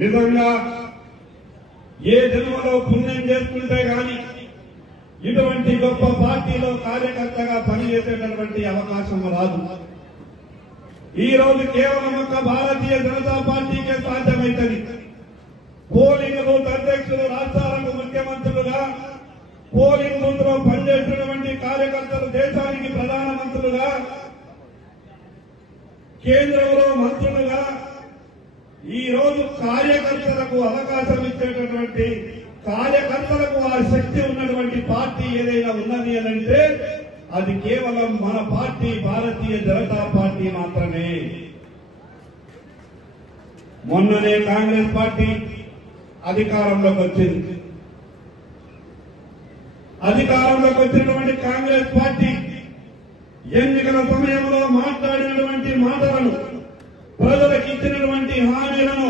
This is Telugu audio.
నిజంగా ఏ జన్మలో పుణ్యం చేసుకుంటే గాని ఇటువంటి గొప్ప పార్టీలో కార్యకర్తగా పనిచేసేటటువంటి అవకాశం రాదు. ఈ రోజు కేవలం ఒక భారతీయ జనతా పార్టీకే సాధ్యమైంది. పోలింగ్ బూత్ అధ్యక్షులు, రాష్ట్రాలకు ముఖ్యమంత్రులుగా, పోలింగ్ బూత్ లో పనిచేస్తున్నటువంటి కార్యకర్తలు దేశానికి ప్రధానమంత్రులుగా, కేంద్రంలో మంత్రులుగా ఈ రోజు కార్యకర్తలకు అవకాశం ఇచ్చేటటువంటి, కార్యకర్తలకు ఆ శక్తి ఉన్నటువంటి పార్టీ ఏదైనా ఉన్నది అంటే అది కేవలం మన పార్టీ భారతీయ జనతా పార్టీ మాత్రమే. మొన్ననే కాంగ్రెస్ పార్టీ అధికారంలోకి వచ్చింది. అధికారంలోకి వచ్చినటువంటి కాంగ్రెస్ పార్టీ ఎన్నికల సమయంలో మాట్లాడినటువంటి మాటలను, ప్రజలకు ఇచ్చినటువంటి హామీలను